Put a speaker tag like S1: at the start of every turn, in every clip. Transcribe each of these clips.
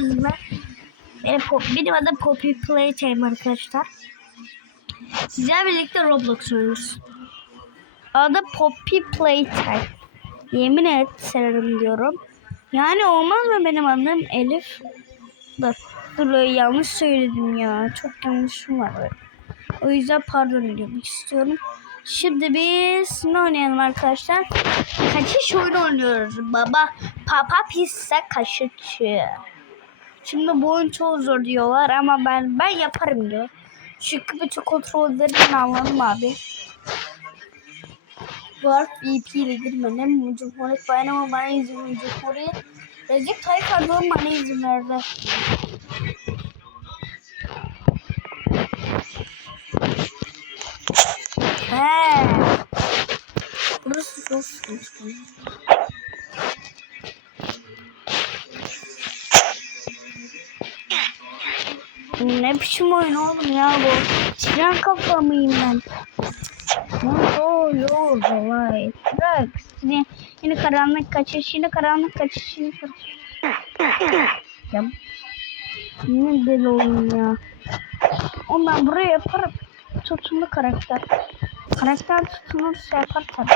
S1: mı? Benim, pop, benim adım Poppy Playtime arkadaşlar. Sizlerle birlikte Roblox oynuyoruz. Adı Poppy Playtime. Yemin et severim diyorum. Yani olmaz mı benim adım Elif? Dur. Dur yanlış söyledim ya. Çok yanlışım var. O yüzden pardon demek istiyorum. Şimdi biz ne oynayalım arkadaşlar? Kaçış oyunu oynuyoruz. Baba papa pizza kaşıkçı. Şimdi bu oyun çok zor diyorlar ama ben ben yaparım diyor. Çünkü bütün kontrollerini anladım abi. Warp VP ile girmedim. Cumhuriyet Bayramı bana izin verdi. Cumhuriyet Recep Tayyip Erdoğan bana izin verdi. He. Burası çok sıkıntı. Ne biçim oyun oğlum ya bu? Tren kafa mıyım ben? Yo yo olay. Bırak. Yine, yine karanlık kaçış, yine karanlık kaçış, yine. Ya, ne deli oyun ya. Ben buraya yaparım. Tutumlu karakter. Karakter tutunursa yapar tabii.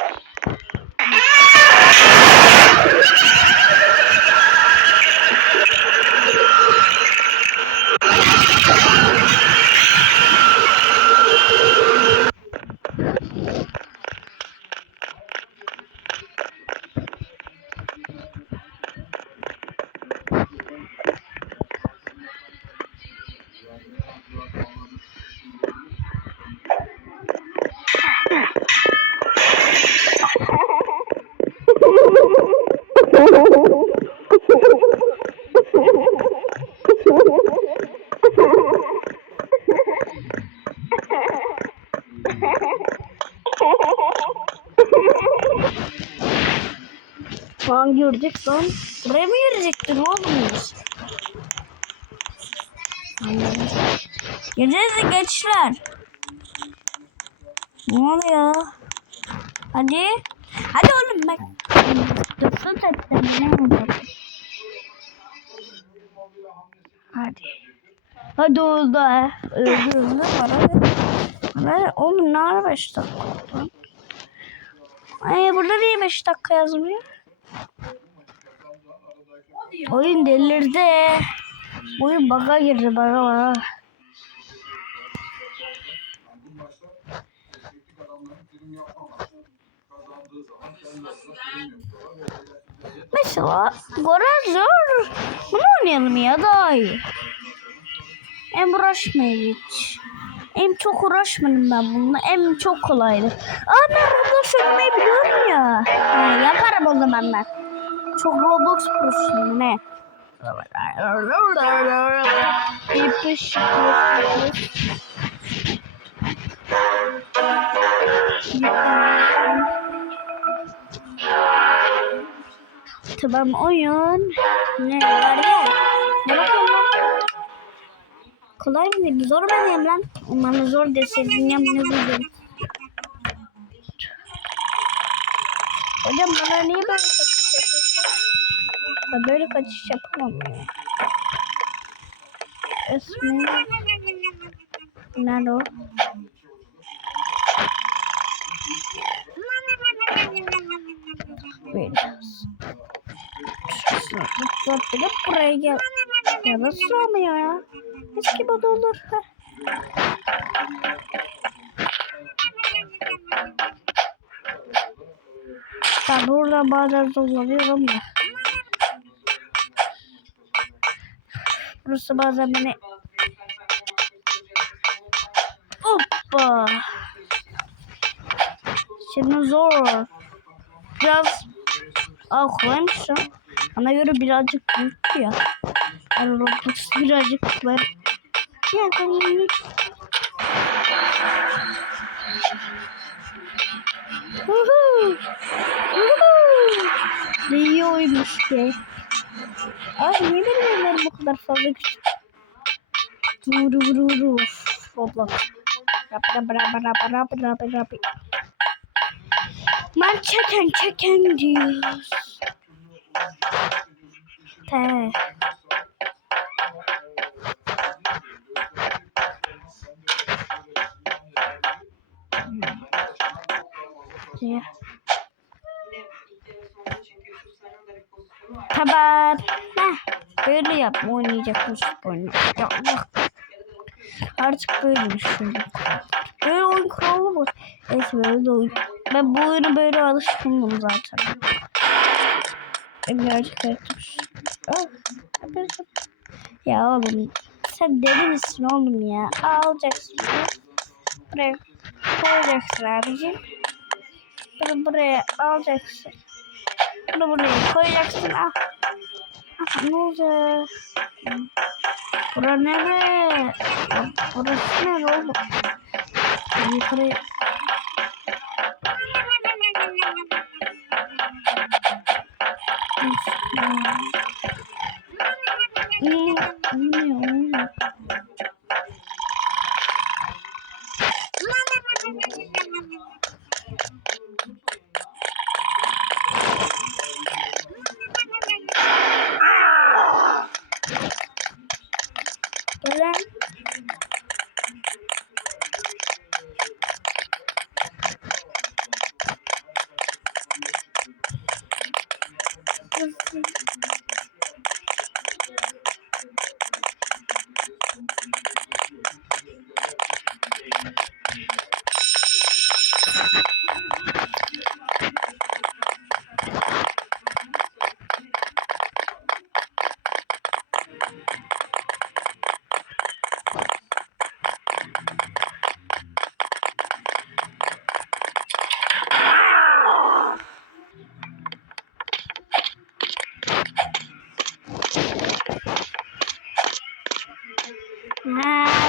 S1: Şu an gördük lan. Buraya mı girecektin oğlum biz? Gireceğiz gençler. Ne oluyor? Hadi. Hadi oğlum bak. Ne oldu? Hadi. Hadi oldu ha. Öldü öldü. Bana Bana oğlum ne ara 5 dakika oldu? Ay burada niye 5 dakika yazmıyor? Oyun delirdi. Oyun bug'a girdi bug'a bug'a. Mesela Gorazor bunu oynayalım ya daha iyi. Hem uğraşmayın hiç. Hem çok uğraşmadım ben bununla. Hem çok kolaydı. Aa ben Roblox oynamayı biliyorum ya. Ha, yaparım o zaman ben. Çok Roblox prosuyum ne? İpiş. Tamam oyun. Ne var ya? Ne bakıyorum lan? Kolay mı değil? Zor mu diyeyim lan? Bana zor deseydin ya ne diyeceğim. Hocam bana niye böyle kaçış yapıyorsun? Ben böyle kaçış yapamam ya. İsmi... Nerede o? Biraz. Zıplatıp buraya gel. Ya nasıl olmuyor ya? Eski gibi olur. Heh. Ben burada bazen zorlanıyorum da. Burası bazen beni... Hoppa! Şimdi zor. Kolaymış ya. Bana göre birazcık büyük ya. Yani Roblox birazcık var. Ya. Huhu. Ne iyi oymuş ki. Ay niye benim ellerim bu kadar fazla küçük? Vuru vuru vuru. Roblox. Rap rap rap rap rap rap rap. Man çeken çeken diyoruz. He. Yeah. Haber. Heh. Böyle yap oynayacaktım oyunu. Ya bak. Artık böyle düşündüm. Böyle oyun kuralı bu. Neyse böyle oyun. Ben bu oyuna böyle alışkındım zaten. Ben gerçek etmiş. Ya oğlum sen deli misin oğlum ya? Alacaksın. Buraya koyacaksın abicim. Bunu buraya alacaksın. Bunu buraya koyacaksın. Ah. Ah ne olacak? Bura ne be? Burası ne be oğlum? Yukarıya... Yeah.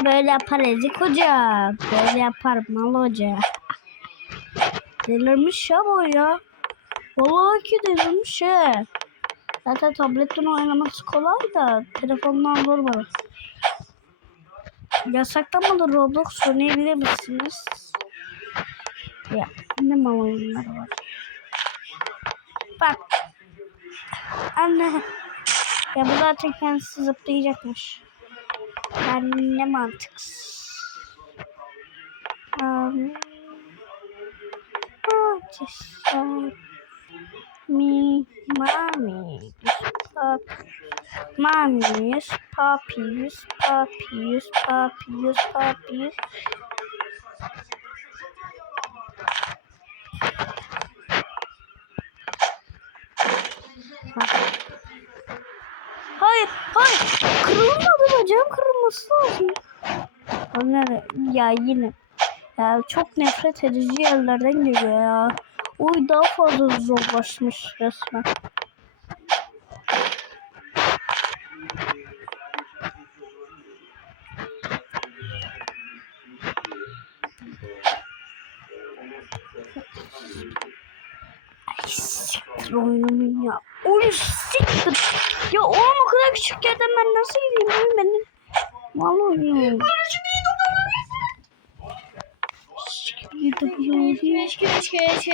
S1: Böyle yapar Ezik Hoca. Böyle yapar Mal Hoca. Delirmiş ya bu ya. Vallahi ki delirmiş ya. Zaten tabletten oynaması kolay da telefondan zor bana. Yasaklamadı Roblox oynayabilir misiniz? Ya ne mal oyunları var. Bak. Anne. Ya bu zaten kendisi zıplayacakmış. Yani ne mantıksız. Um, what is that? Me, mommy, pop, mommies, puppies, puppies, puppies, puppies. Hayır, hayır. Kırılmadı bacağım kırılması Onlar ya yine. Ya çok nefret edici yerlerden geliyor ya. Oy daha fazla zorlaşmış resmen. Siktir oyunumu ya. Oy siktir. Ya oğlum o kadar küçük yerden ben nasıl gideyim oğlum benim. Vallahi
S2: güneş güneş güneş.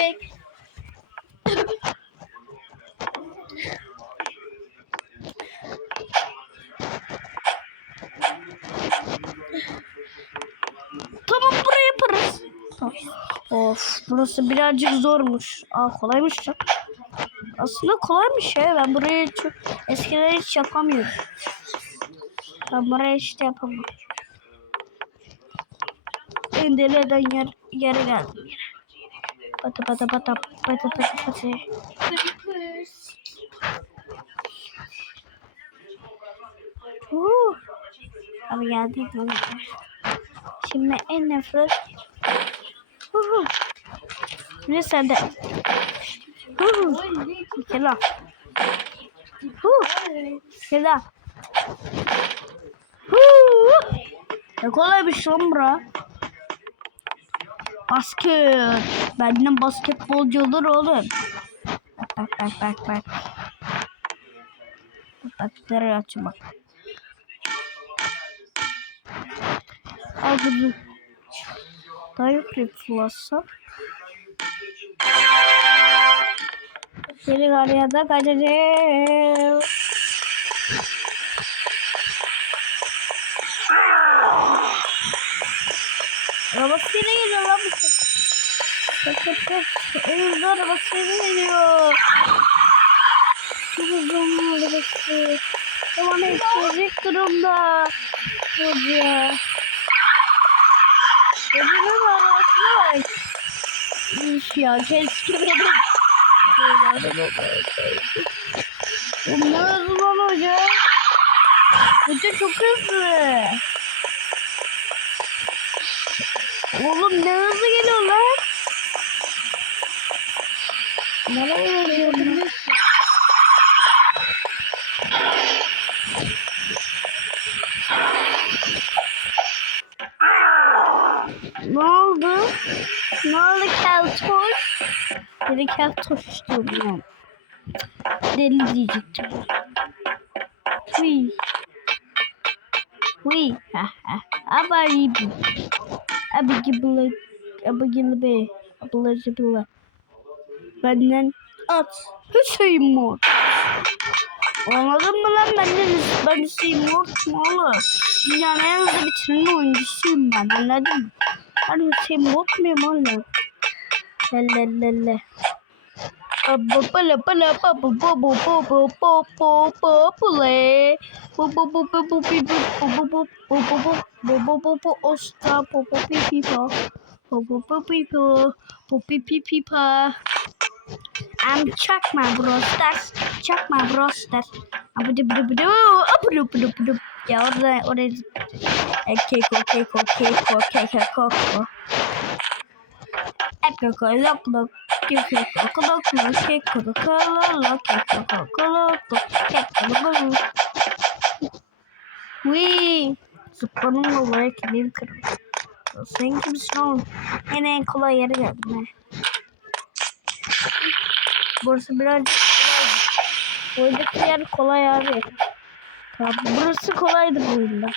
S1: Tamam buraya yaparız. Of burası birazcık zormuş. Aa kolaymış ya. Aslında kolaymış ya. Ben burayı çok eskiden hiç yapamıyordum. Ben buraya işte yapamam. En deli eden yer, yere geldim. Pata pata pata pata pata pata. Uh. Abi geldik lan. Şimdi en nefret. Uh. Ne sende? Uh. Gel lan. Uh. Uh. Ne kolaymış lan bura. Basket. Benden basketbolcu olur oğlum. Bak bak bak bak bak. Bak nereye açayım bak. Al bunu. Daha yukarı fırlatsam. Seni araya da kaçacağım. Seni geliyor lan bu. Bak. kaç kaç. Oyuncu arabası geliyor. Çok hızlı onun arabası. Tamam yetişecek durumda. Hoca. Hoca'nın arabasına bak. Üf ya keşke benim. Hızlı lan hoca? Hoca çok hızlı. Oğlum ne hızlı geliyor lan? Nereye geliyor? Ne oldu? Ne oldu keltoş? Beni keltoş diyorum Deli diyecektim. Hui. Hui. Ha ha. Abari bu. Abigibile. Abigibile. Abigibile. Benden
S2: At.
S1: Hüseyin Mort. Anladın mı lan benden ben Hüseyin Mort mu oğlum? Dünyanın en hızlı bitiren oyuncusuyum ben anladın mı? Ben Hüseyin Mort muyum oğlum? Lelelele. I'm check my brosters. Check my brosters. Ja, oder, oder, Keko, Keko, Keko, Keko, Keko. Keko, Keko, Keko, Wee. Zıplanın olarak bir kırım. Sen kimsin oğlum? En en kolay yere geldim he. Burası biraz kolay. Buradaki yer kolay abi. Tamam, burası kolaydı bu oyunda.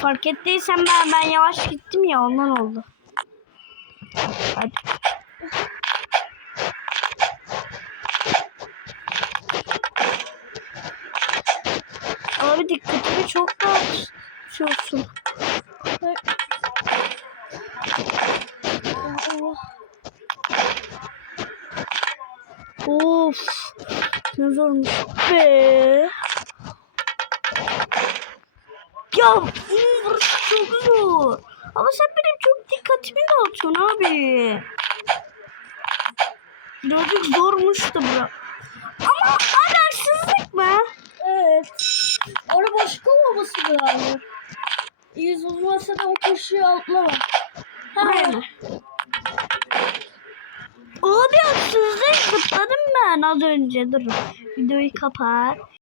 S1: Fark ettiysen ben, ben yavaş gittim ya ondan oldu. Hadi. Abi dikkatimi çok dağıtıyorsun. Of. Ne zormuş be. Ya burası çok zor. Ama sen dikkatimi dağıtıyorsun abi. Birazcık zormuş da bura. Ama abi haksızlık mı?
S2: Evet. Orada başka olması lazım. Yüz uzmasa da o köşeye atlama.
S1: Buraya mı? Abi haksızlık zıpladım ben az önce. Dur. Videoyu kapat.